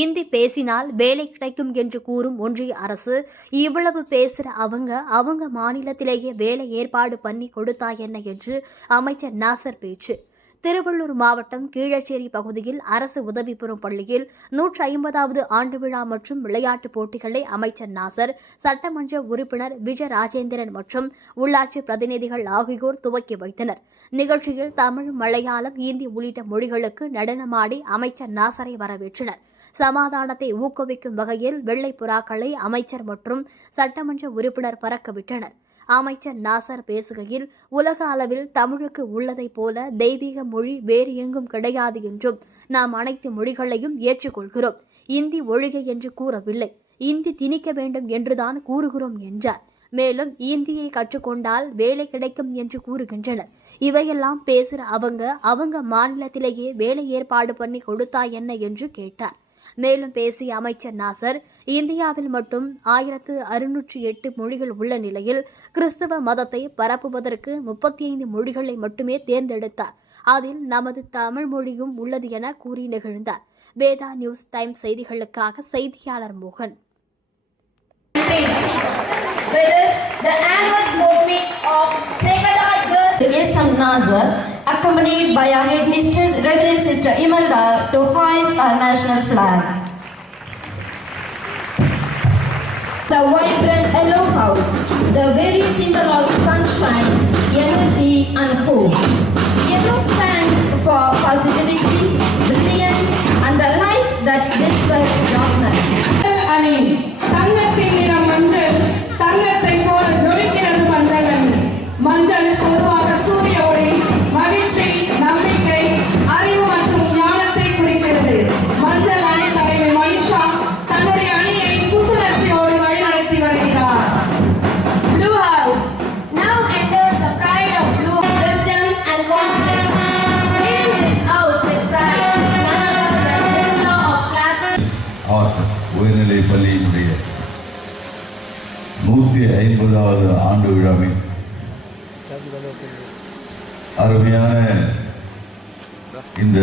இந்தி பேசினால் வேலை கிடைக்கும் என்று கூறும் ஒன்றிய அரசு இவ்வளவு பேசுற அவங்க அவங்க மாநிலத்திலேயே வேலை ஏற்பாடு பண்ணி கொடுத்தா என்ன என்று அமைச்சர் நாசர் பேச்சு. திருவள்ளூர் மாவட்டம் கீழச்சேரி பகுதியில் அரசு உதவி பெறும் பள்ளியில் நூற்றி ஐம்பதாவது ஆண்டு விழா மற்றும் விளையாட்டுப் போட்டிகளை அமைச்சர் நாசர் சட்டமன்ற உறுப்பினர் விஜய ராஜேந்திரன் மற்றும் உள்ளாட்சி பிரதிநிதிகள் ஆகியோர் துவக்கி வைத்தனர். நிகழ்ச்சியில் தமிழ் மலையாளம் இந்தி உள்ளிட்ட மொழிகளுக்கு நடனமாடி அமைச்சர் நாசரை வரவேற்றனர். சமாதானத்தை ஊக்குவிக்கும் வகையில் வெள்ளை புறாக்களை அமைச்சர் மற்றும் சட்டமன்ற உறுப்பினர் பறக்கவிட்டனர். அமைச்சர் நாசர் பேசுகையில் உலக அளவில் தமிழுக்கு உள்ளதைப் போல தெய்வீக மொழி வேறு எங்கும் கிடையாது என்றும் நாம் அனைத்து மொழிகளையும் ஏற்றுக்கொள்கிறோம். இந்தி ஒழிகை என்று கூறவில்லை. இந்தி திணிக்க வேண்டும் என்றுதான் கூறுகிறோம் என்றார். மேலும் இந்தியை கற்றுக்கொண்டால் வேலை கிடைக்கும் என்று கூறுகின்றனர். இவையெல்லாம் பேசுகிற அவங்க அவங்க மாநிலத்திலேயே வேலை ஏற்பாடு பண்ணி கொடுத்தா என்ன என்று கேட்டார். மேலும் பேசிய அமைச்சர் நாசர் இந்தியாவில் மட்டும் ஆயிரத்து அறுநூற்றி எட்டு மொழிகள் உள்ள நிலையில் கிறிஸ்தவ மதத்தை பரப்புவதற்கு முப்பத்தி ஐந்து மொழிகளை மட்டுமே தேர்ந்தெடுத்தார். அதில் நமது தமிழ் மொழியும் உள்ளது என கூறி நிகழ்ந்தார். வேதா நியூஸ் டைம் செய்திகளுக்காக செய்தியாளர் மோகன். Whether the annual board meet of Sacred the Nazar, accompanied by our headmistress, Reverend Sister Imelda, to hoist our national flag. The vibrant yellow house, the very symbol of sunshine, energy and hope. Yellow stands for positivity, resilience, and the light that dispels darkness. I mean, art உயர்நிலை பள்ளியினுடைய நூற்றி ஐம்பதாவது ஆண்டு விழாவின் அருமையான இந்த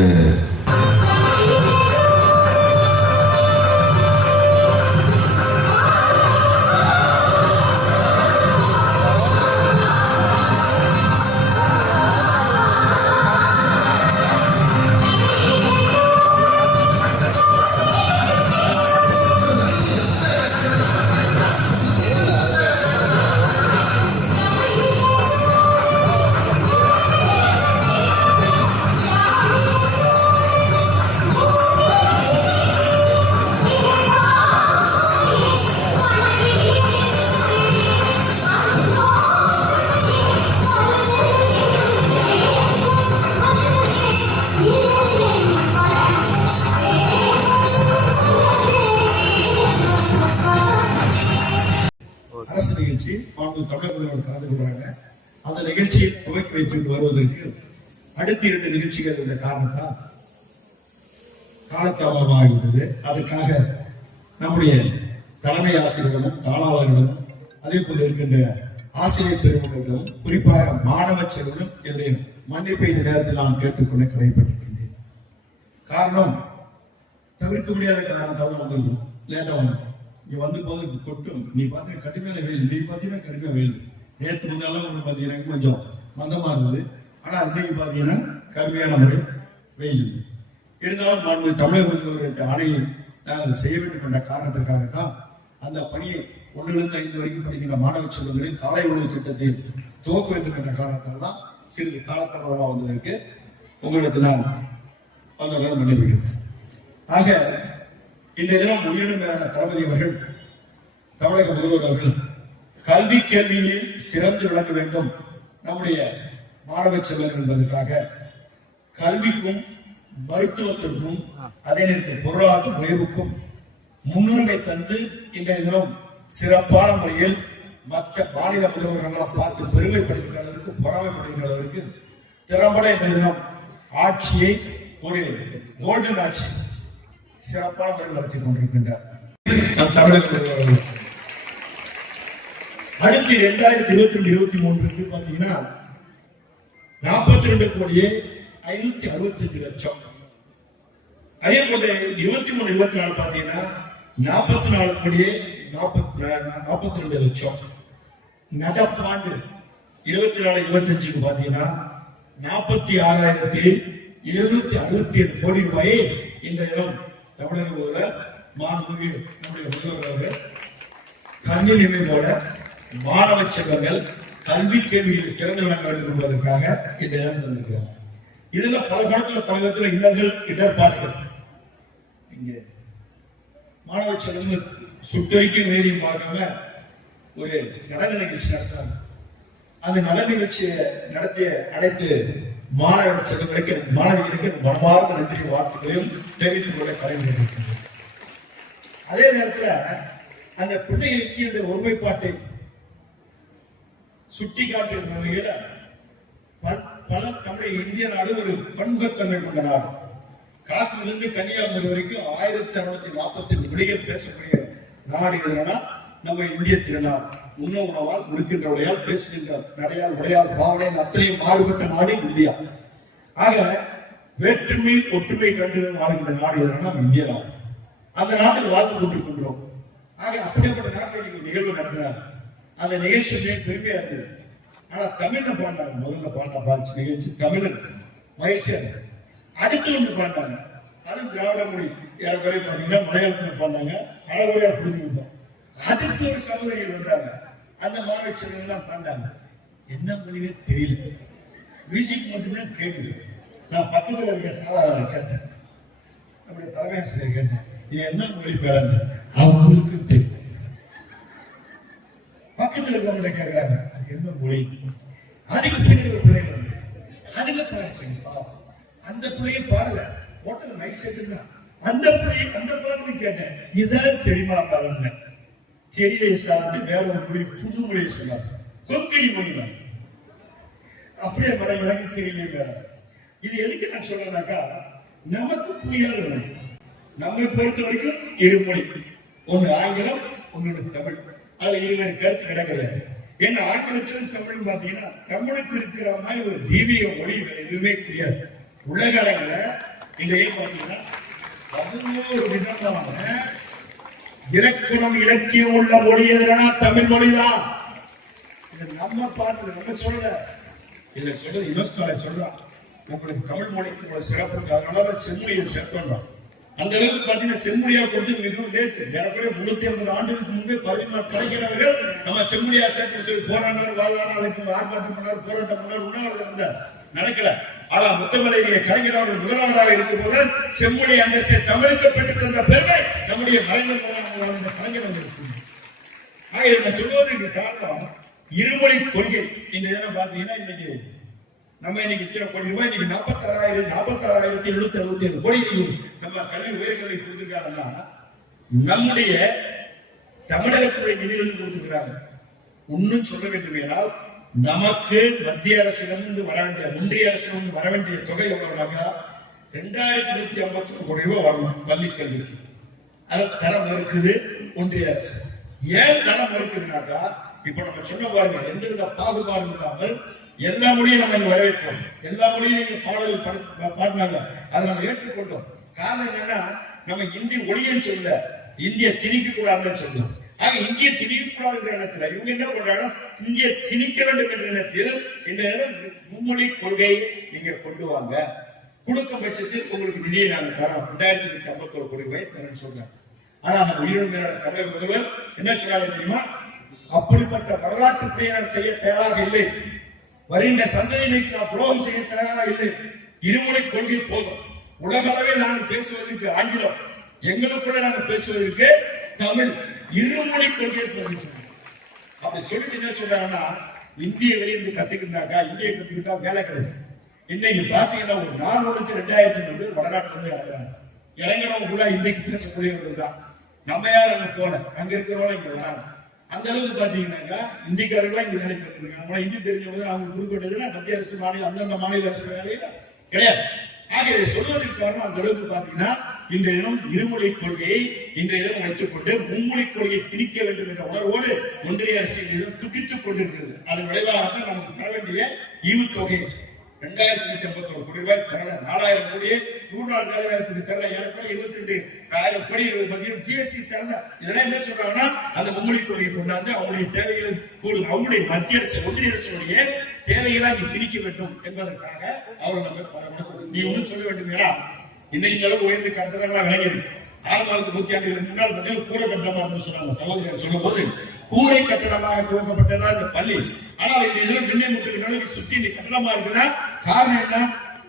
இரண்டு நிகழ்ச்சிகள் இருந்த காரணத்தால் காலதாமதமாகிவிட்டது. அதுக்காக நம்முடைய தலைமை ஆசிரியரிடமும் தாளாளர்களிடமும் அதே போல இருக்கின்ற ஆசிரியர் பெருமக்களிடமும் குறிப்பாக மாணவ செல்வரும் என்னுடைய மன்னிப்பை இந்த நேரத்தில் நான் கேட்டுக்கொள்ள கடமைப்பட்டிருக்கின்றேன் காரணம் தவிர்க்க முடியாத காரணத்தால் வந்து வந்திருக்கோம் லேட்டா வந்தோம் இங்க வந்து போது கொட்டும் நீ பார்த்தீங்க கடுமையான வெயில் நீ பாத்தீங்கன்னா கடுமையா வெயில். நேற்று முன்னாலும் பார்த்தீங்கன்னா பாத்தீங்கன்னா கொஞ்சம் மந்தமா இருந்தது. ஆனா அன்னைக்கு பாத்தீங்கன்னா கடுமையான முறை வெயில் இருந்தாலும் மாண்பு தமிழக முதல்வருக்கு ஆணையை நாங்கள் செய்ய வேண்டும் என்ற காரணத்திற்காக தான் அந்த பணியை ஒன்றிலிருந்து ஐந்து வரைக்கும் படிக்கிற மாணவ செல்வங்களின் காலை உணவு திட்டத்தை துவக்க வேண்டும் என்ற காரணத்தால் தான் சிறிது காலதாமதமாக வந்ததற்கு உங்களுக்கு நான் வந்தவுடன் மன்னிப்புகிறேன் ஆக இன்றைய தினம் உயிரிழந்த தளபதி அவர்கள் தமிழக முதல்வர் அவர்கள் கல்வி கேள்வியில் சிறந்து விளங்க வேண்டும். நம்முடைய மாணவ செல்வங்கள் என்பதற்காக கல்விக்கும் மருத்துவத்திற்கும் அதே நேரத்தில் பொருளாதார உயர்வுக்கும் முன்னுரிமை தந்து இன்றைய தினம் சிறப்பான முறையில் மற்ற மாநில முதல்வர்கள் பார்த்து பெருமைப்படுகின்ற அளவிற்கு பொறாமைப்படுகின்ற அளவிற்கு திறம்பட இன்றைய தினம் ஆட்சியை ஒரு கோல்டன் ஆட்சி சிறப்பான முறையில் நடத்தி கொண்டிருக்கின்றார். அடுத்து இரண்டாயிரத்தி இருபத்தி ரெண்டு இருபத்தி மூன்றுக்கு பாத்தீங்கன்னா நாற்பத்தி ரெண்டு கோடியே ஐநூத்தி அறுபத்தஞ்சு லட்சம். அதே போல இருபத்தி மூணு இருபத்தி நாலு பாத்தீங்கன்னா நாற்பத்தி நாலு கோடியே நாற்பத்தி நாற்பத்தி ரெண்டு லட்சம். நடப்பாண்டு இருபத்தி நாலு இருபத்தஞ்சுக்கு பாத்தீங்கன்னா நாற்பத்தி ஆறாயிரத்தி இருநூத்தி அறுபத்தி ஏழு கோடி ரூபாயை இந்த இடம் தமிழக முதல்வர் மாண்புமிகு நம்முடைய முதல்வர் அவர்கள் கல்வி நிலையோட மாணவ செல்வங்கள் கல்வி கேள்வியில் சிறந்து விளங்க வேண்டும் என்பதற்காக இந்த இடம் தந்திருக்கிறார். இதுல பல காலத்துல பல விதத்துல இன்னல்கள் இடர்பாடுகள் இங்கே மாணவ செல்வங்கள் சுட்டரிக்கும் வேலையும் பார்க்காம ஒரு நடன நிகழ்ச்சி நடத்தினாங்க அந்த நல நிகழ்ச்சியை நடத்திய அனைத்து மாணவ செல்வங்களுக்கு மாணவிகளுக்கு மனமார்ந்த நன்றி வார்த்தைகளையும் தெரிவித்துக் கொள்ள கலைஞர்கள் அதே நேரத்துல அந்த பிள்ளைகளுக்கு இந்த ஒருமைப்பாட்டை சுட்டிக்காட்டுகிற வகையில ப- பல நம்முடைய இந்திய நாடு ஒரு பன்முகத்தன்மை கொண்ட நாடு. காஷ்மீரிலிருந்து கன்னியாகுமரி வரைக்கும் ஆயிரத்தி அறுநூத்தி நாற்பத்தி எட்டு மொழிகள் பேசக்கூடிய நாடு எதுனா நம்ம இந்திய திருநாள். உண்ண உணவால் முடிக்கின்ற உடையால் பேசுகின்ற நடையால் உடையால் பாவனையால் அத்தனையும் மாறுபட்ட நாடு இந்தியா. ஆக வேற்றுமை ஒற்றுமை கண்டு வாழ்கின்ற நாடு எதுனா நம்ம இந்திய நாடு. அந்த நாட்டில் வாழ்ந்து கொண்டிருக்கின்றோம். ஆக அப்படிப்பட்ட நாட்டில் நிகழ்வு நடத்தினார் அந்த நிகழ்ச்சி பெருமையா இருந்தது ஆனா தமிழ்ல பாண்டாங்க முதல்ல பாண்டா பாச்சு நிகழ்ச்சி தமிழர் மகிழ்ச்சியா இருக்கு. அடுத்து வந்து பாண்டாங்க அது திராவிட மொழி. ஏறக்குறைய பாத்தீங்கன்னா மலையாளத்துல பாண்டாங்க அழகுறையா புரிஞ்சுக்கிட்டோம். அதுக்கு ஒரு சகோதரிகள் வந்தாங்க. அந்த மாணவர்கள் எல்லாம் பாண்டாங்க என்ன மொழியே தெரியல. மியூசிக் மட்டும்தான் கேட்குது நான் பக்கத்துல இருக்க தாளாளரை கேட்டேன். நம்முடைய தலைமை ஆசிரியர் கேட்டேன். இது என்ன மொழி பேரன்? அவங்களுக்கு தெரியும் பக்கத்துல இருக்கவங்க கேட்கிறாங்க என்ன மொழி? அதுக்கு பின்னாடி ஒரு பிள்ளை வந்து அதுல பாருங்க அந்த பிள்ளையை பாடல. ஹோட்டல் மைக் செட்டு தான். அந்த பிள்ளை அந்த பாடலை கேட்டேன். இதான் தெரியுமா பாருங்க தெரியலையே சார்ந்து வேற ஒரு மொழி புது மொழியை சொன்னார். கொங்கணி மொழி தான் அப்படியே வர எனக்கு தெரியல வேற இது எதுக்கு நான் சொல்றேன்னாக்கா நமக்கு புரியாத மொழி. நம்மை பொறுத்த வரைக்கும் இரு மொழி. ஒண்ணு ஆங்கிலம் ஒண்ணு தமிழ். அதுல இருவேறு கருத்து கிடையாது ஏன்னா ஆங்கிலத்திலும் தமிழும் பாத்தீங்கன்னா தமிழுக்கு இருக்கிற மாதிரி ஒரு தீவிய மொழி எதுவுமே கிடையாது. உலக அளவுல இன்றைய பாத்தீங்கன்னா பதினோரு விதமான இலக்கணம் இலக்கியம் உள்ள மொழி எதுனா தமிழ் மொழிதான். இதை நம்ம பார்த்து நம்ம சொல்லல. இதை சொல்றது யுனெஸ்கோ சொல்றான் நம்மளுக்கு தமிழ் மொழிக்கு சிறப்பு அதனால செம்மொழியை சேர்த்தோம் அந்த அளவுக்கு பாத்தீங்கன்னா செம்மொழியா கொடுத்து மிகவும் லேட்டு. ஏறக்குறைய முன்னூத்தி ஐம்பது ஆண்டுகளுக்கு முன்பே பரிமாண கிடைக்கிறவர்கள் நம்ம செம்மொழியா சேர்த்து சொல்லி போராடினார் வாழ்வானார் ஆர்ப்பாட்டம் பண்ணார் போராட்டம் பண்ணார் உண்ணாவிரதம் இருந்தார். நடக்கல. ஆனா முத்தமலையிலே கலைஞர் அவர்கள் முதல்வராக இருக்கும்போது செம்மொழி அந்தஸ்தை தமிழுக்கு பெற்றுத் தந்த பெருமை நம்முடைய மறைந்த வாழ்ந்த கலைஞர் அவர்களுக்கு ஆக இதை நான் சொல்வதற்கு காரணம் இருமொழி கொள்கை. இந்த இதெல்லாம் பாத்தீங்கன்னா இன்னைக்கு நம்ம இன்னைக்கு இத்தனை கோடி ரூபாய் இன்னைக்கு நாற்பத்தாறாயிரம் நாற்பத்தாறாயிரத்தி எழுநூத்தி அறுபத்தி ஏழு கோடி நம்ம கல்வி உயர்கல்வி கொடுத்திருக்காங்கன்னா நம்முடைய தமிழகத்துடைய நிதியிலிருந்து கொடுத்திருக்கிறாங்க ஒன்னும் சொல்ல வேண்டுமேனால் நமக்கு மத்திய அரசிடமிருந்து வர வேண்டிய ஒன்றிய அரசிடமிருந்து வர வேண்டிய தொகை எவ்வளவுனாக்கா ரெண்டாயிரத்தி நூத்தி ஐம்பத்தி ஒரு கோடி ரூபாய் வரணும் பள்ளி கல்விக்கு. அதை தரம் இருக்குது ஒன்றிய அரசு. ஏன் தரம் இருக்குதுனாக்கா இப்ப நம்ம சொன்ன பாருங்க எந்தவித பாகுபாடு இல்லாமல் எல்லா மொழியும் நம்ம இங்க வரவேற்றோம் எல்லா மொழியும் நீங்க பாடல் பாடினாங்க. அதை நம்ம ஏற்றுக்கொண்டோம். காரணம் என்னன்னா நம்ம இந்தி ஒளியன்னு சொல்ல இந்திய திணிக்க கூடாதுன்னு சொல்லுவோம் ஆக இந்திய திணிக்க கூடாதுன்ற எண்ணத்துல இவங்க என்ன பண்றாங்க இந்திய திணிக்க வேண்டும் என்ற எண்ணத்தில் இந்த நேரம் மும்மொழி கொள்கையை நீங்க கொண்டு வாங்க. கொடுக்கும் பட்சத்தில் உங்களுக்கு நிதியை நாங்க தரோம் ரெண்டாயிரத்தி நூத்தி ஐம்பத்தோரு கோடி ரூபாய் தரேன்னு சொல்றாங்க ஆனா நம்ம உயிரிழந்த தமிழக முதல்வர் என்ன சொன்னாங்க தெரியுமா? அப்படிப்பட்ட வரலாற்று பயணம் செய்ய தயாராக இல்லை. வருகின்ற சந்ததியினருக்கு நான் துரோகம் செய்ய தயாராக இல்லை. இருமொழி கொள்கை போதும். உலக அளவில் நாங்கள் பேசுவதற்கு ஆங்கிலம். எங்களுக்குள்ள நாங்கள் பேசுவதற்கு தமிழ். இருமொழி கொள்கை போதும் அப்படி சொல்லிட்டு என்ன சொல்றாங்கன்னா இந்திய வெளியிருந்து கத்துக்கிட்டாக்கா இந்திய கத்துக்கிட்டா வேலை கிடையாது. இன்னைக்கு பாத்தீங்கன்னா ஒரு நானூறுக்கு ரெண்டாயிரத்தி ஐநூறு பேர் வடநாட்டுல இருந்து இறங்குறாங்க இறங்குறவங்க கூட இன்றைக்கு பேசக்கூடியவர்கள் தான். நம்ம யார் அங்க போல அங்க இருக்கிறவங்க இங்க வராங்க. அந்த அளவுக்கு பாத்தீங்கன்னாக்கா இந்திக்காரர்களா இங்க வேலை வந்துருக்காங்க நம்ம இந்தி தெரிஞ்சவங்க அவங்க குறிப்பிட்டதுன்னா மத்திய அரசு மாநில அந்தந்த மாநில அரசு வேலையில கிடையாது. ஆக சொல்வதற்கு காரணம் அந்த அளவுக்கு பாத்தீங்கன்னா இந்த தினம் இருமொழி கொள்கையை இன்றைய தினம் வைத்துக் கொண்டு மும்மொழி கொள்கையை திணிக்க வேண்டும் என்ற உணர்வோடு ஒன்றிய அரசியலிடம் துடித்துக் கொண்டிருக்கிறது. அதன் விளைவாக நமக்கு தர வேண்டிய ஈவுத்தொகை இரண்டாயிரத்தி நூத்தி ஐம்பத்தி ஒரு கோடி ரூபாய் தர நாலாயிரம் கோடியை நூறு நாள் தரல இருபத்தி ரெண்டு ஆயிரம் கோடி மத்தியில் ஜிஎஸ்டி தரல இதெல்லாம் என்ன சொல்றாங்கன்னா அந்த மும்மொழி கொண்டாந்து அவங்களுடைய தேவைகளை அவங்களுடைய மத்திய அரசு ஒன்றிய அரசுடைய தேவைகளை நீ திணிக்க வேண்டும் என்பதற்காக அவர்கள் நம்ம நீ ஒன்றும் சொல்ல வேண்டுங்களா இன்னைக்கு அளவு உயர்ந்து கட்டணங்களா விளங்கிடு ஆரம்பத்து நூற்றாண்டுகளுக்கு முன்னால் பார்த்தீங்கன்னா கூரை கட்டணமா அப்படின்னு சொன்னாங்க. சகோதரர் சொல்லும் போது கூரை கட்டணமாக துவக்கப்பட்டதா இந்த பள்ளி. ஆனா இந்த இதுல பின்னே முட்டுக்கு சுற்றி கட்டடமா கட்டணமா இருக்குன்னா காரணம் என்ன?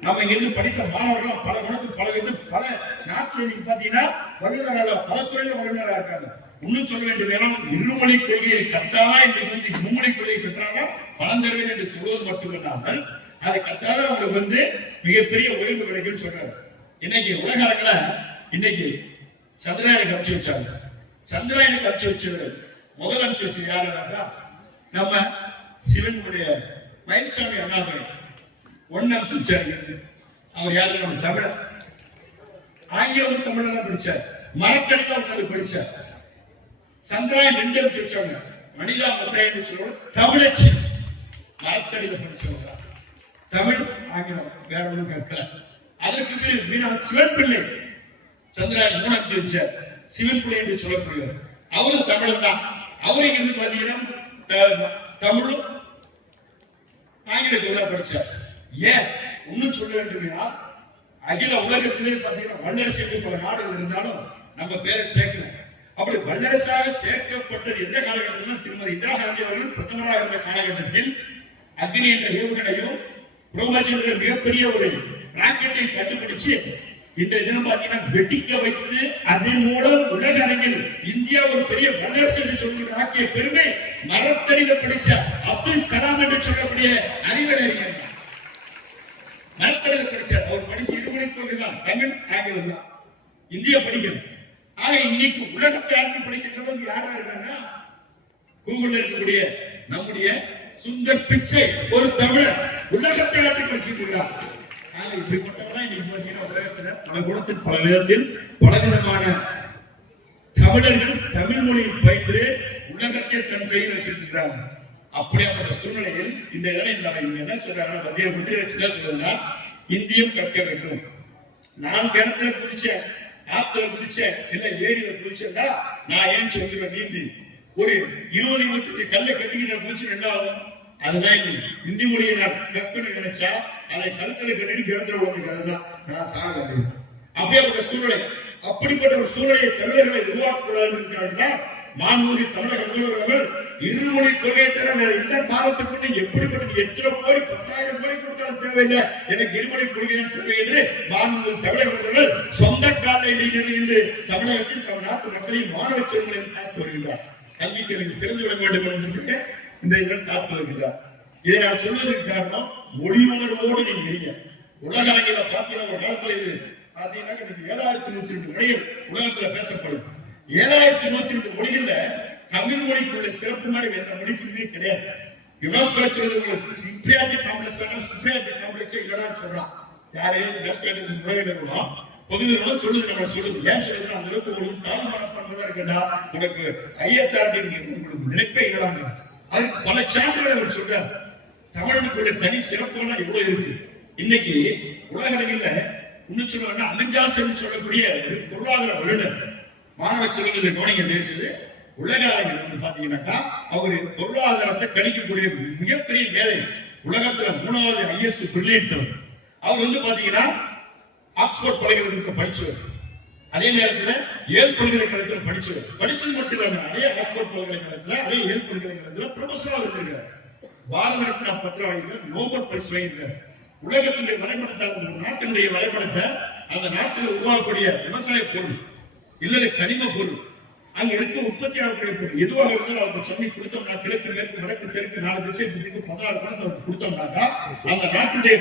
நம்ம இங்க இருந்து படித்த மாணவர்கள் பல குணத்து பல விட்டு பல நாட்டில் நீங்க பாத்தீங்கன்னா வல்லுநராக பல துறையில வல்லுநராக இருக்காங்க. இன்னும் சொல்ல வேண்டிய நேரம் இருமொழி கொள்கையை கட்டாம இன்றைக்கு வந்து மும்மொழி கொள்கையை கட்டாம பணம் தருவேன் என்று சொல்வது மட்டுமல்லாமல் அதை கட்டாத அவங்களுக்கு வந்து மிகப்பெரிய உயர்வு கிடைக்கும் சொல்றாரு. இன்னைக்கு உலக அளவுல இன்னைக்கு சந்திராயனுக்கு அனுப்பிச்சு வச்சாங்க. சந்திராயனுக்கு அனுப்பிச்சு வச்சது முதல் அனுப்பிச்சு வச்சது யாருன்னாக்கா நம்ம சிவனுடைய மயில்சாமி அண்ணாதுரை ஒன்னு அனுப்பிச்சு அவர் யாரு? நம்ம தமிழர். ஆங்கிலம் தமிழர் தான் படிச்சார். மரக்கணிதம் படிச்சார். சந்திராயன் ரெண்டு அனுப்பிச்சு வச்சாங்க மனிதா முத்தையன் சொல்லுவோம் தமிழச்சி. மரக்கடித படிச்சவங்க. தமிழ் ஆங்கிலம் வேற ஒன்றும் கற்கல அதற்கு பிறகு மீனா சிவன் பிள்ளை சந்திராயன் மூணு அனுப்பிச்சு வச்சார். சிவன் பிள்ளை என்று சொல்லக்கூடியவர் அவரும் தமிழர் தான். அவருக்கு இருந்து பாத்தீங்கன்னா தமிழும் ஆங்கிலத்தில் தான் படிச்சார். ஏன்? இன்னும் சொல்ல வேண்டும்னா அகில உலகத்திலே பாத்தீங்கன்னா வல்லரசு நாடுகள் இருந்தாலும் நம்ம பேரை சேர்க்கல அப்படி வல்லரசாக சேர்க்கப்பட்டது எந்த காலகட்டத்தில் திருமதி இந்திரா காந்தி அவர்கள் பிரதமராக இருந்த காலகட்டத்தில் அக்னி என்ற ஏவுகணையும் பிரம்மஜி மிகப்பெரிய ஒரு ராக்கெட்டை கண்டுபிடிச்சு இந்த தினம் பார்த்தீங்கன்னா வெடிக்க வைத்து அதன் மூலம் உலக அரங்கில் இந்தியா ஒரு பெரிய வல்லரசு என்று சொல்கிற ஆக்கிய பெருமை மரத்தடியில் படிச்ச அப்துல் கலாம் என்று சொல்லக்கூடிய அறிவறிஞர் மரத்தடியில் படிச்சார் அவர் படிச்சு இருமொழி கொள்கைதான் தமிழ் ஆங்கிலம் தான். இந்திய படிக்கணும் ஆக இன்னைக்கு உலகத்தை ஆட்சி படிக்கின்றது யாரா இருக்காங்க கூகுள்ல இருக்கக்கூடிய நம்முடைய சுந்தர் பிச்சை ஒரு தமிழர். உலகத்தை ஆட்டி படிச்சுட்டு இருக்கிறார் ஆக இப்படிப்பட்டவங்க இன்னைக்கு பார்த்தீங்கன்னா உலகத்துல பல குணத்தில் பல விதத்தில் பலவிதமான தமிழர்கள் தமிழ் மொழியை பயின்று உலகத்தை தன் கையில் வச்சிருக்கிறார்கள். அப்படியாப்பட்ட சூழ்நிலையில் இந்த என்ன சொல்றாங்க மத்திய குடியரசு என்ன சொல்றதுன்னா இந்தியும் கற்க வேண்டும். நான் கிணத்துல குளிச்சேன் ஆத்துல குளிச்சேன் இல்ல ஏரியில குளிச்சேன்னா நான் ஏன் சொல்லுவேன் நீந்தி. ஒரு இருபது இருபத்தஞ்சு கல்லை கட்டிக்கிட்ட குளிச்சு ரெண்டாவது. அதுதான் இன்னைக்கு இந்தி மொழியை நான் கற்கணும் நினைச்சா அதை கழுத்துல கட்டிட்டு கிணத்துல உடம்புக்கு அதுதான். நான் சாக முடியும் அப்படியாப்பட்ட சூழ்நிலை. அப்படிப்பட்ட ஒரு சூழ்நிலையை தமிழர்களை உருவாக்கக்கூடாதுன்னு மாண்புமிகு தமிழக முதல்வர்கள் இருமொழி கொள்கையை தவிர வேற காலத்துக்கு எப்படிப்பட்ட எத்தனை கோடி பத்தாயிரம் கோடி கொடுத்தாலும் தேவையில்லை. எனக்கு இருமொழி கொள்கை தேவை என்று மாணவர்கள் தமிழர்கள் சொந்த காலையில் இருந்து தமிழகத்தில் தமிழ் நாட்டு மக்களின் மாணவ செல்வங்களை காத்து வருகிறார். கல்வி கல்வி சிறந்து விட வேண்டும் என்று இந்த இதை காத்து வருகிறார். இதை நான் சொல்வதற்கு காரணம் மொழி உணர்வோடு நீங்க இருங்க. உலக அரங்கில பார்த்தீங்கன்னா ஒரு காலத்துல இது. பாத்தீங்கன்னா எனக்கு ஏழாயிரத்தி நூத்தி ரெண்டு மொழிகள் உலகத்துல பேசப்படுது. ஏழாயிரத்தி நூத்தி ரெண்டு மொழிகள்ல தமிழ் மொழிக்குள்ள சிறப்பு மாதிரி எந்த மொழிக்குமே கிடையாது. யுனெஸ்கோ சொல்றது சுப்ரியாட்டி காம்ப்ளெக்ஸ் சுப்ரியாட்டி காம்ப்ளெக்ஸ் இல்லடா சொல்றான் யாரு? யுனெஸ்கோ நிறுவனம் பொது நிறுவனம் சொல்லுது நம்ம சொல்லுது ஏன் சொல்லுது அந்த அளவுக்கு உங்களுக்கு தாழ்மனம் பண்றதா இருக்குன்னா உனக்கு ஐயத்தாண்டி உங்களுக்கு நினைப்பே இல்லாங்க அதுக்கு பல சான்றுகளை அவர் சொல்றார். தமிழனுக்குள்ள தனி சிறப்புனா எவ்வளவு இருக்கு? இன்னைக்கு உலக அளவில் இன்னும் சொல்லுவாங்க அமெஞ்சாசன் சொல்லக்கூடிய ஒரு பொருளாதார வல்லுநர். மாணவ செல்வங்களை கவனிக்க பேசுது உலக வந்து பாத்தீங்கன்னாக்கா அவரு பொருளாதாரத்தை கணிக்கக்கூடிய மிகப்பெரிய வேலை உலகத்துல மூணாவது ஐஎஸ் பிரில்லியன்ட் அவர் வந்து பாத்தீங்கன்னா ஆக்ஸ்போர்ட் பல்கலைக்கழகத்தில் படிச்சவர். அதே நேரத்துல ஏல் பல்கலைக்கழகத்தில் படிச்சவர். படிச்சது மட்டும் இல்லாம அதே ஆக்ஸ்போர்ட் பல்கலைக்கழகத்துல அதே ஏல் பல்கலைக்கழகத்துல ப்ரொஃபஸரா இருந்திருக்காரு. பாரத ரத்னா பத்திர நோபல் பரிசு வாங்கியிருக்கார். உலகத்தினுடைய வரைபடத்தை ஒரு நாட்டினுடைய வரைபடத்தை அந்த நாட்டில் உருவாக்கக்கூடிய விவசாய பொருள் இல்லது கனிம பொருள் அங்க இருக்க உற்பத்தி ஆகக்கூடிய பொருள் எதுவாக இருந்தாலும் அவருக்கு சொல்லி கொடுத்தோம்னா கிழக்கு மேற்கு வடக்கு தெற்கு நாலு திசை திசைக்கு பதினாறு பணத்தை அவருக்கு கொடுத்தோம்னாக்கா அந்த நாட்டுடைய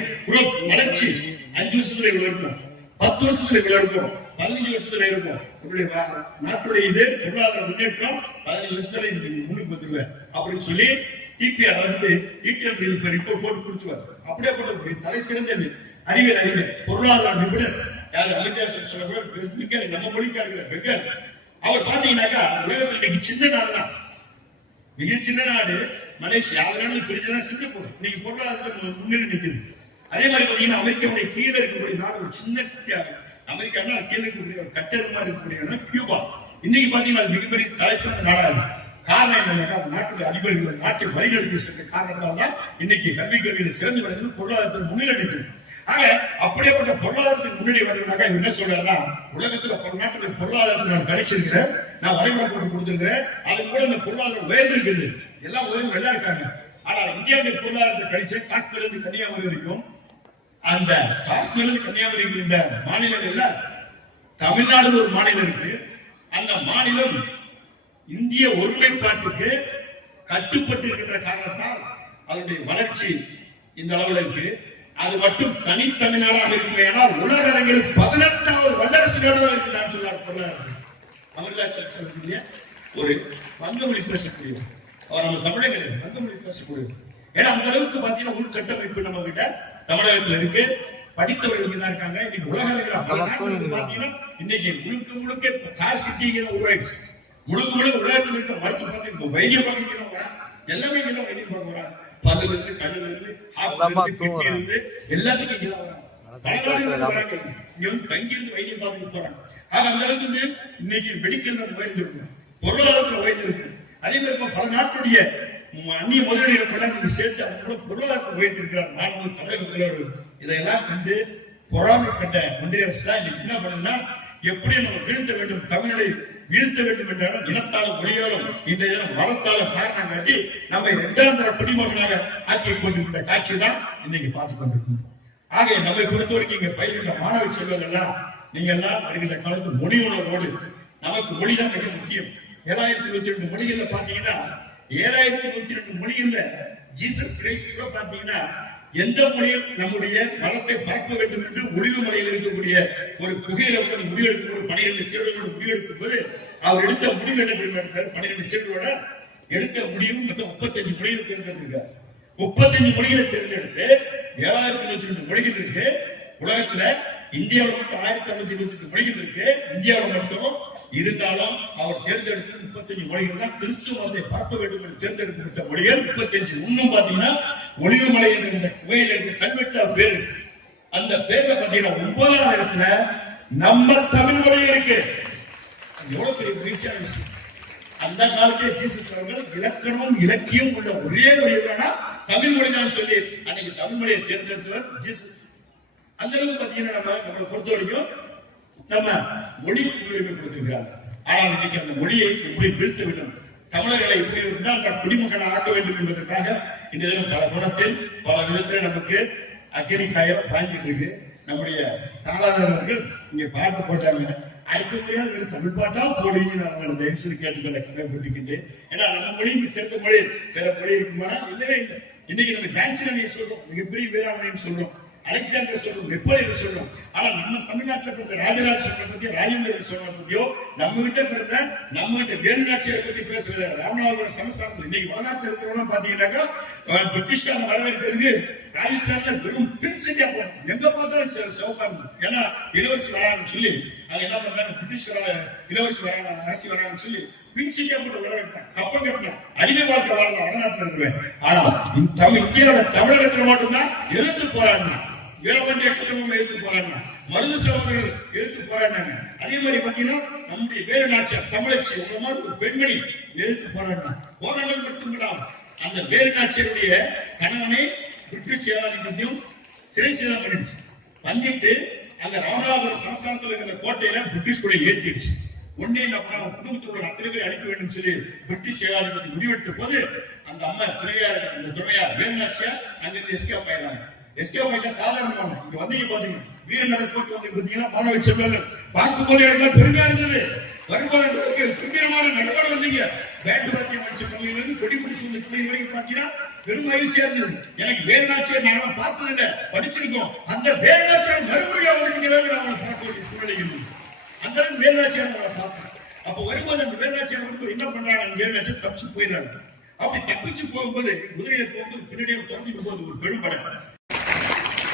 வளர்ச்சி அஞ்சு வருஷத்துல இவ்வளவு இருக்கும். பத்து வருஷத்துல இவ்வளவு இருக்கும். பதினஞ்சு வருஷத்துல இருக்கும். இப்படி நாட்டுடைய இது பொருளாதார முன்னேற்றம் பதினஞ்சு வருஷத்துல முன்னுக்கு வந்துருவேன் அப்படின்னு சொல்லி டிபிஆர் வந்து டிடிஎம் ரிப்போர்ட் போட்டு கொடுத்துருவார். அப்படியே போட்டு தலை சிறந்தது. அறிவியல் அறிஞர் பொருளாதார நிபுணர். யாரு? அமிர்தாசன் சொல்லக்கூட பெங்கர் நம்ம மொழிக்காரர்கள் பெங்கர் அவர் பாத்தீங்கன்னாக்கா உலகத்துல இன்னைக்கு சின்ன நாடு தான் மிக சின்ன நாடு. மலேசியா அதனால பிரிஞ்சதான் சிங்கப்பூர். இன்னைக்கு பொருளாதாரத்துல மு- முன்னிலை அதே மாதிரி பாத்தீங்கன்னா அமெரிக்காவுடைய கீழே இருக்கக்கூடிய நாடு ஒரு சின்ன குட்டியாக அமெரிக்கானா கீழே இருக்கக்கூடிய ஒரு கட்டடமா இருக்கக்கூடிய கியூபா. இன்னைக்கு பாத்தீங்கன்னா மிகப்பெரிய தலை சிறந்த நாடா இருக்கு காரணம் என்னன்னா அந்த நாட்டுடைய அதிபர்கள் நாட்டை வழிநடத்தி சென்ற காரணத்தால் தான் இன்னைக்கு கல்வி கல்வியில சிறந்து விளங்குது பொருளாதாரத்தில் முன்னிலைக்கு ஆக அப்படியேப்பட்ட பொருளாதாரத்துக்கு முன்னாடி வருவதாக என்ன சொல்றாருன்னா உலகத்துல பல நாட்டுடைய பொருளாதாரத்தை நான் கிடைச்சிருக்கிறேன் நான் வரைமுறை போட்டு கொடுத்துருக்கிறேன் அதன் கூட இந்த பொருளாதாரம் உயர்ந்திருக்குது எல்லாம் உயர்ந்து எல்லாம் இருக்காங்க. ஆனா இந்தியாவுடைய பொருளாதாரத்தை கழிச்சு காஷ்மீர் இருந்து கன்னியாகுமரி வரைக்கும் அந்த காஷ்மீர்ல இருந்து கன்னியாகுமரி இந்த மாநிலங்கள்ல தமிழ்நாடு ஒரு மாநிலம் இருக்கு. அந்த மாநிலம் இந்திய ஒருமைப்பாட்டுக்கு கட்டுப்பட்டு இருக்கின்ற காரணத்தால் அதனுடைய வளர்ச்சி இந்த அளவுல இருக்கு. அது மட்டும் தனித்தமிழ்நாடாக இருக்குமேனால் உலக அரங்கில் பதினெட்டாவது வல்லரசு நாடாக இருக்கு நான் சொன்னார். பொருளாதாரத்தில் அமர்தாஸ் சொல்லக்கூடிய ஒரு வங்கமொழி பேசக்கூடியவர் அவர் நம்ம தமிழக வங்கமொழி பேசக்கூடியவர் ஏன்னா அந்த அளவுக்கு பாத்தீங்கன்னா உள்கட்டமைப்பு நம்ம கிட்ட தமிழகத்துல இருக்கு. படித்தவர்கள் தான் இருக்காங்க. இன்னைக்கு உலக நாடுகள் பாத்தீங்கன்னா இன்னைக்கு முழுக்க முழுக்க கார் சிட்டிங்கிற உருவாயிடுச்சு முழுக்க முழுக்க உலகத்தில் இருக்க மருத்துவ பார்த்து வைத்திய வரான். எல்லாமே இங்க பல்லுல இருந்து கண்ணுல இருந்து ஹார்ட்ல இருந்து கிட்னில இருந்து எல்லாத்துக்கும் இங்க தான் வரான். பல நாடுகள் வராங்க இங்க வந்து தங்கி இருந்து வைத்தியம் பார்த்துட்டு போறாங்க ஆக அந்த அளவுக்கு இன்னைக்கு மெடிக்கல் தான் உயர்ந்திருக்கு பொருளாதாரத்துல அதே மாதிரி பல நாட்டுடைய அந்நிய முதலீடுகளை கொண்டாந்து சேர்த்து மூலம் பொருளாதாரத்தை உயர்த்திருக்கிறார் நான்கு தமிழக முதல்வர் இதையெல்லாம் கண்டு பொறாமைப்பட்ட ஒன்றிய அரசு தான் இன்னைக்கு என்ன பண்ணுதுன்னா எப்படி நம்ம வீழ்த்த வேண்டும். தமிழை வீழ்த்த வேண்டும் என்றாலும் இனத்தால மொழியாலும் இந்த இனம் மரத்தால காரணம் காட்டி நம்ம இரண்டாம் தர குடிமகனாக ஆக்கி கொண்டிருக்கிற காட்சி தான் இன்னைக்கு பார்த்து கொண்டிருக்கோம் ஆக நம்மை பொறுத்த வரைக்கும் இங்க பயிர்கின்ற மாணவ செல்வங்கள்லாம் நீங்க எல்லாம் வருகின்ற காலத்து மொழி உணர்வோடு நமக்கு மொழிதான் மிக முக்கியம். ஏழாயிரத்தி இருபத்தி ரெண்டு மொழிகள்ல பாத்தீங்கன்னா ஏழாயிரத்தி இருபத்தி ரெண்டு மொழிகள்ல ஜீசஸ் கிரைஸ்ட் கூட பாத்தீங்கன்னா எந்த மொழியும் நம்முடைய மனத்தை பறக்க வேண்டும் என்று ஒளிவு மலையில் இருக்கக்கூடிய ஒரு குகையில வந்து முடிவெடுக்கும் பனிரெண்டு சீடர்களோடு முடிவெடுக்கும் போது அவர் எடுத்த முடிவு என்ன தெரியுமா எடுத்தார்? பனிரெண்டு சீடர்களோட எடுத்த முடிவும் மொத்தம் முப்பத்தஞ்சு மொழிகளை தேர்ந்தெடுத்திருக்கார். முப்பத்தஞ்சு மொழிகளை தேர்ந்தெடுத்து ஏழாயிரத்தி இருபத்தி ரெண்டு மொழிகள் இருக்கு. உலகத்துல இந்தியாவில் மட்டும் ஆயிரத்தி அறுநூத்தி இருபத்தி எட்டு மொழிகள் இருக்கு. இந்தியாவில் மட்டும் இருந்தாலும் அவர் தேர்ந்தெடுத்த முப்பத்தஞ்சு மொழிகள் தான் கிறிஸ்துவ மதத்தை பரப்ப வேண்டும் என்று தேர்ந்தெடுக்கப்பட்ட மொழிகள் முப்பத்தஞ்சு. இன்னும் பாத்தீங்கன்னா ஒளிவுமலை என்ற இந்த குகையில் இருக்கிற கல்வெட்டா பேரு அந்த பேரை பாத்தீங்கன்னா ஒன்பதாம் இடத்துல நம்ம தமிழ் மொழி இருக்கு. எவ்வளவு பெரிய மகிழ்ச்சியான விஷயம். அந்த காலத்தில் ஜீசஸ் அவர்கள் இலக்கணமும் இலக்கியம் உள்ள ஒரே மொழி தானா தமிழ் மொழி தான் சொல்லி அன்னைக்கு தமிழ் மொழியை தேர்ந்தெடுத்தவர் ஜீசஸ். அந்த அளவுக்கு பாத்தீங்கன்னா நம்ம நம்மளை பொறுத்த வரைக்கும் நம்ம மொழி முன்னுரிமை ஆனால் இன்னைக்கு அந்த மொழியை எப்படி வீழ்த்த வேண்டும்? தமிழர்களை எப்படி இருந்தால் அந்த குடிமகன் ஆக்க வேண்டும் என்பதற்காக இன்றைய பல குணத்தில் பல விதத்தில் நமக்கு அக்கினி காயம் பாய்ஞ்சிட்டு இருக்கு. நம்முடைய தாளாளர் இங்க பாட்டு போட்டாங்க. அடுத்த முறையாக தமிழ் பாட்டா போடுவீங்க நான் உங்களை தயவு செய்து கேட்டுக்கொள்ள கடமைப்பட்டுக்கின்றேன் ஏன்னா நம்ம மொழி சிறந்த மொழி. வேற மொழி இருக்குமா இல்லவே இல்லை. இன்னைக்கு நம்ம ஜான்சன் அணியை சொல்றோம். மிகப்பெரிய வீராங்கனையும் சொல்றோம். அலெக்சாண்டர் சொல்றோம் நெப்போலியன் சொல்லும். ஆனா நம்ம தமிழ்நாட்டில் பிறந்த ராஜராஜ சோழனை பத்தி ராஜேந்திர சோழனை பத்தியோ நம்ம கிட்ட பிறந்த நம்ம கிட்ட வேலுநாச்சியரை பத்தி பேசுறது ராமநாதபுரம் சமஸ்தானத்தில் இன்னைக்கு வடநாட்டில் இருக்கிறவங்க பாத்தீங்கன்னாக்கா பிரிட்டிஷ்கா பிரிட்டிஷ்கார வரவேற்கிறது ராஜஸ்தான்ல வெறும் பின் சிட்டியா போகும் எங்க பார்த்தாலும் செ- சிவப்பா இருக்கும். ஏன்னா இளவரசி வராங்கன்னு சொல்லி அது என்ன பண்றாங்க பிரிட்டிஷ் இளவரசி வராங்க அரசி வராங்கன்னு சொல்லி பின் சிட்டியா போட்டு வரவேற்றாங்க. கப்பம் கட்டினான் அடிமை வாழ்க்கை வாழலாம் வடநாட்டில் இருக்கிறேன் ஆனா தமிழ் இந்தியாவோட தமிழகத்தில் மட்டும்தான் எதிர்த்து போராடினான் வீரபண்டிய குடும்பம் எடுத்து போராடினா மருது சகோதரர்கள் எடுத்து போராடினாங்க. அதே மாதிரி பாத்தீங்கன்னா நம்முடைய வேறு நாச்சியார் தமிழச்சி உங்க மாதிரி ஒரு பெண்மணி எடுத்து போராடினா போராடல் மட்டும் அந்த வேறு நாச்சியருடைய கணவனை பிரிட்டிஷ் சேவாதிபத்தியம் சிறை சேதம் பண்ணிடுச்சு வந்துட்டு அந்த ராமநாதபுரம் சமஸ்தானத்தில் இருக்கிற கோட்டையில பிரிட்டிஷ் கூட ஏற்றிடுச்சு ஒன்னே இந்த பண்ணாங்க குடும்பத்தில் உள்ள அத்தனை பேர் அழிக்க வேண்டும் சொல்லி பிரிட்டிஷ் சேவாதிபதி முடிவெடுத்த போது அந்த அம்மா துணையார் அந்த துணையார் வேலுநாச்சியார் அங்கிருந்து எஸ்கேப் ஆயிடுறாங்க. எஸ்கே ஆயிட்டா சாதாரணமாக இங்க வந்தீங்க பாத்தீங்க. வீர நடை போட்டு வந்து பாத்தீங்கன்னா மாணவ செல்வங்கள் பார்க்கும் போது எனக்கு பெருமையா இருந்தது வரும்போது திரும்பியமான நடவடிக்கை வந்தீங்க. பேட்டு பாத்தியம் வச்ச பகுதியில கொடி பிடிச்சி வந்த பிள்ளை வரைக்கும் பாத்தீங்கன்னா பெரும் மகிழ்ச்சியா இருந்தது. எனக்கு வேலுநாச்சியை நாங்க பார்த்தது இல்ல. படிச்சிருக்கோம். அந்த வேலுநாச்சியை மறுபடியும் அவங்க அவங்களை பார்க்க வேண்டிய சூழ்நிலை இருந்தது. அந்த அளவுக்கு வேலுநாச்சியார் பார்த்தேன் அப்ப வரும்போது அந்த வந்து என்ன பண்றாங்க? அந்த தப்பிச்சு போயிடுறாங்க அப்படி தப்பிச்சு போகும்போது குதிரையில போகும்போது பின்னாடி தொடர்ந்து போகுது ஒரு பெரும்படை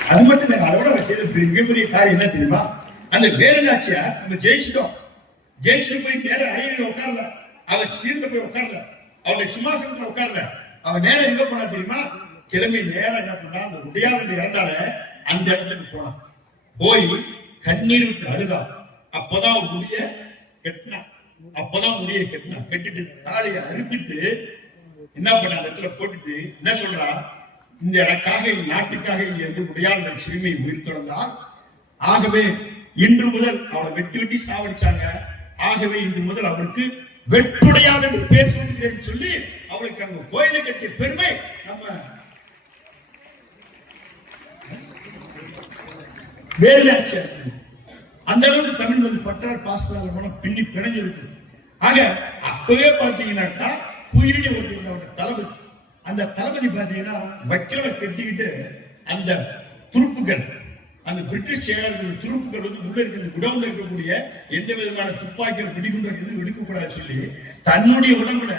அது மட்டும் இல்ல அதோட அவர் மிகப்பெரிய காரியம் என்ன தெரியுமா? அந்த வேலுநாச்சியார் நம்ம ஜெயிச்சிட்டோம் ஜெயிச்சுட்டு போய் நேர அரியணையில உட்கார்ல அவர் சீர்ல போய் உட்கார்ல அவருடைய சிம்மாசனத்துல உட்கார்ல அவர் நேரம் எங்க போனா தெரியுமா? கிளம்பி நேரம் என்ன பண்ணா அந்த உடையாளர் இறந்தால அந்த இடத்துக்கு போனான். போய் கண்ணீர் விட்டு அழுதா அப்பதான் முடிய கெட்டினான். அப்பதான் முடிய கெட்டினான். கட்டிட்டு தாலியை அறுத்துட்டு என்ன பண்ண அந்த இடத்துல போட்டுட்டு என்ன சொல்றா இந்த எனக்காக என் நாட்டுக்காக என்று இருந்து முடியாத சிறுமி உயிர் தொடர்ந்தால் ஆகவே இன்று முதல் அவளை வெட்டி வெட்டி சாவடிச்சாங்க. ஆகவே இன்று முதல் அவளுக்கு வெட்டுடையாத என்று பேர் சொல்லுகிறேன் சொல்லி அவளுக்கு அங்க கோயிலை கட்டிய பெருமை நம்ம வேலாச்சு அந்த அளவுக்கு தமிழ் வந்து பற்றார் பாசத்தால் பின்னி பிணைஞ்சிருக்கு ஆக அப்பவே பாத்தீங்கன்னாக்கா உயிரினை ஒரு தளபதி. அந்த தளபதி பாத்தீங்கன்னா வைக்கல கட்டிக்கிட்டு அந்த துருப்புகள் அந்த பிரிட்டிஷ் செயலாளர்கள் துருப்புகள் வந்து உள்ள இருக்கிற குடவுல இருக்கக்கூடிய எந்த விதமான துப்பாக்கியோ வெடிகுண்டோ எதுவும் எடுக்கக்கூடாது சொல்லி தன்னுடைய உடம்புல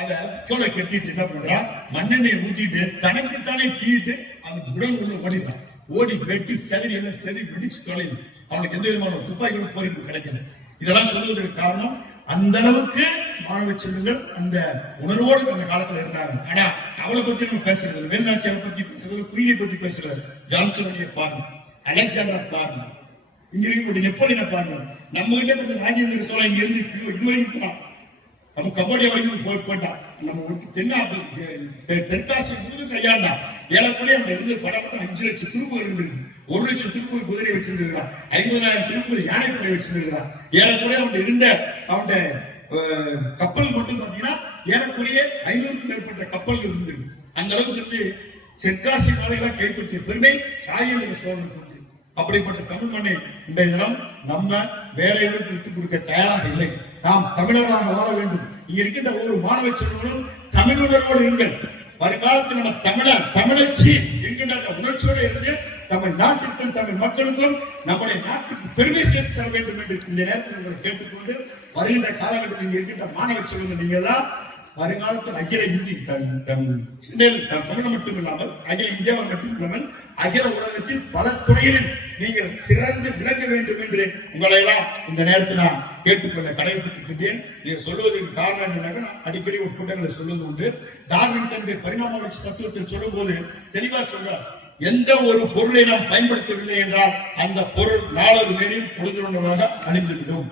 அந்த வைக்கோலை கட்டிட்டு என்ன பண்றான்? மண்ணெண்ணையை ஊத்திட்டு தனக்குத்தானே தீட்டு அந்த குடவுல உள்ள ஓடிடுறான். ஓடி வெட்டி சரி எல்லாம் சரி வெடிச்சு தொலைது அவனுக்கு எந்த விதமான துப்பாக்கியும் போரிப்பு கிடைக்கல. இதெல்லாம் சொல்வதற்கு காரணம் அந்த அளவுக்கு மாணவ செல்வங்கள் அந்த உணர்வோடு அந்த காலத்துல இருந்தாங்க. ஆனா அவளை பத்தி நம்ம பேசுறது வேலுநாச்சியாரை பத்தி பேசுறது குயிலை பத்தி பேசுறது ஜான்சனுடைய பாருங்க அலெக்சாண்டர் பாருங்க இங்க இருக்கக்கூடிய நெப்போலியனை பாருங்க. நம்ம கிட்ட கொஞ்சம் ராஜேந்திர சோழன் இங்க இருந்து இது போனான். நம்ம கபடி வரைக்கும் போய் போயிட்டான் நம்ம விட்டு தென்னாப்பு தெற்காசி முழுதும் கையாண்டா ஏழக்குள்ளே அவங்க இருந்து படம் அஞ்சு லட்சம் திருப்பூர் இருந்திருக்கு. ஒரு லட்சம் திருப்பூர் குதிரை வச்சிருந்திருக்கான் ஐம்பதாயிரம் திருப்பூர் யானைப்படை வச்சிருந்திருக்கான் ஏழக்குள்ளே அவன் இருந்த அவன் கப்பல் மட்டும் பாத்தீங்கன்னா ஏறக்குறைய ஐநூறுக்கும் மேற்பட்ட கப்பல்கள் இருந்தது அந்த அளவுக்கு இருந்து தெற்காசி நாடுகளாக கைப்பற்றிய பெருமை ராஜேந்திர சோழனுக்கு உண்டு. அப்படிப்பட்ட தமிழ் மண்ணை இந்த தினம் நம்ம வேலைகளுக்கு விட்டுக் கொடுக்க தயாராக இல்லை. நாம் தமிழராக வாழ வேண்டும். இங்க இருக்கின்ற ஒவ்வொரு மாணவ செல்வங்களும் தமிழ் உணர்வோடு இருங்கள். வருங்காலத்தில் நம்ம தமிழர் தமிழச்சி என்கின்ற அந்த உணர்ச்சியோடு இருந்து தமிழ் நாட்டிற்கும் தமிழ் மக்களுக்கும் நம்முடைய நாட்டுக்கு பெருமை சேர்த்து தர வேண்டும் என்று இந்த நேரத்தில் உங்களை கேட்டுக்கொண்டு வருகின்ற காலகட்டத்தில் இருக்கின்ற மாணவ செல்வங்கள் நீங்க எல்லாம் வருங்காலத்தில் அகில இந்தி தன் தமிழ் மட்டும் இல்லாமல் அகில இந்தியாவில் மட்டும் இல்லாமல் அகில உலகத்தில் பல துறைகளில் நீங்கள் சிறந்து விளங்க வேண்டும் என்று உங்களை எல்லாம் இந்த நேரத்தில் நான் கேட்டுக்கொள்ள கடைபிடித்திருக்கிறேன் இதை சொல்வதற்கு காரணம் என்னன்னா நான் அடிக்கடி ஒரு கூட்டங்களை சொல்வது உண்டு. டார்வின் தன்னுடைய பரிணாம வளர்ச்சி தத்துவத்தில் சொல்லும் போது தெளிவா சொல்றார் எந்த ஒரு பொருளை நாம் பயன்படுத்தவில்லை என்றால் அந்த பொருள் நாளொரு மேலும் பொழுதுணர்வாக அழிந்துவிடும்.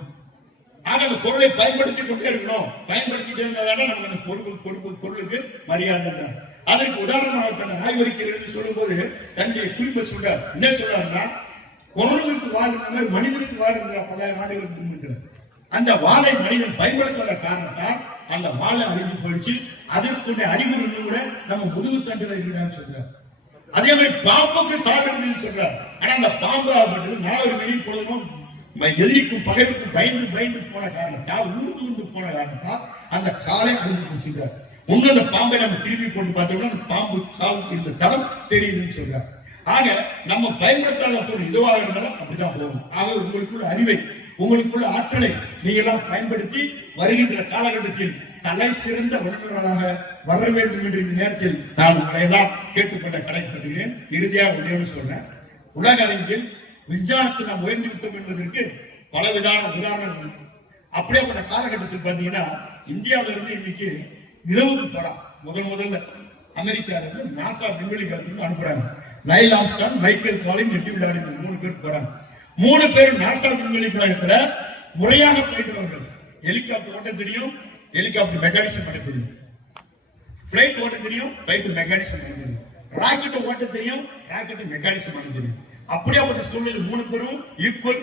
ஆக அந்த பொருளை பயன்படுத்திக் கொண்டே இருக்கணும் பயன்படுத்திட்டே இருந்தாலும் நமக்கு அந்த பொருள் பொருள் பொருளுக்கு மரியாதை தான் அதற்கு உதாரணமாக தன் ஆய்வறிக்கையில் சொல்லும் போது தன்னுடைய குறிப்பை சொல்றார். என்ன சொல்றாருன்னா பொருளுக்கு வாழ்ந்த மாதிரி மனிதனுக்கு வாழ்ந்த பல நாடுகளுக்கு அந்த வாளை மனிதன் பயன்படுத்தாத காரணத்தால் அந்த வாழை அழிஞ்சு போயிடுச்சு. அதற்குடைய அறிகுறிகள் கூட நம்ம முதுகு தண்டுல இருக்கிறான்னு சொல்றாரு. அதே மாதிரி பாம்புக்கு தாழ்வுன்னு சொல்றார். ஆனா அந்த பாம்பு ஆகப்பட்டது நாலு வெளியில் பொழுதும் எதிரிக்கும் பகைவுக்கும் பயந்து பயந்து போன காரணத்தால் ஊர்ந்து உண்டு போன காரணத்தால் அந்த காலை அழிஞ்சு போச்சுக்கிறார் ஒண்ணு அந்த பாம்பை நம்ம திருப்பி போட்டு பார்த்தோம்னா அந்த பாம்பு காவுக்கு இந்த தளம் தெரியுதுன்னு சொல்றார். ஆக நம்ம பயன்படுத்தாத பொருள் எதுவாக இருந்தாலும் அப்படிதான் போகும். ஆக உங்களுக்குள்ள அறிவை உங்களுக்குள்ள ஆற்றலை நீங்களாம் பயன்படுத்தி வருகின்ற காலகட்டத்தில் தலை சிறந்த வல்லுநராக வர வேண்டும் என்று இந்த நேரத்தில் நான் உங்களையெல்லாம் கேட்டுக்கொண்ட கடைப்படுகிறேன் இறுதியாக ஒன்றே சொன்னேன் உலக அளவில் விஞ்ஞானத்தை நாம் உயர்ந்து விட்டோம் என்பதற்கு பலவிதான உதாரணங்கள் இருக்கு. அப்படியேப்பட்ட காலகட்டத்தில் பாத்தீங்கன்னா இந்தியாவில இருந்து இன்னைக்கு நிலவுக்கு போறான் முதல் முதல்ல அமெரிக்கால இருந்து நாசா விண்வெளி காலத்துக்கு அனுப்புறாங்க. நைல் ஆம்ஸ்டான் மைக்கேல் காலின் நெட்டி விளையாடி மூணு பேர் போறாங்க. மூணு பேரும் நாசா விண்வெளி முறையாக போயிட்டு ஹெலிகாப்டர் ஓட்ட தெரியும் ஹெலிகாப்டர் மெக்கானிசம் பண்ண தெரியும். பிளைட் ஓட்ட தெரியும் பிளைட் மெக்கானிசம் பண்ண தெரியும். ராக்கெட் ஓட்ட தெரியும் ராக்கெட் மெக்கானிசம் பண்ண தெரியும். அப்படியே ஒரு சூழ்நிலை மூணு பேரும் ஈக்குவல்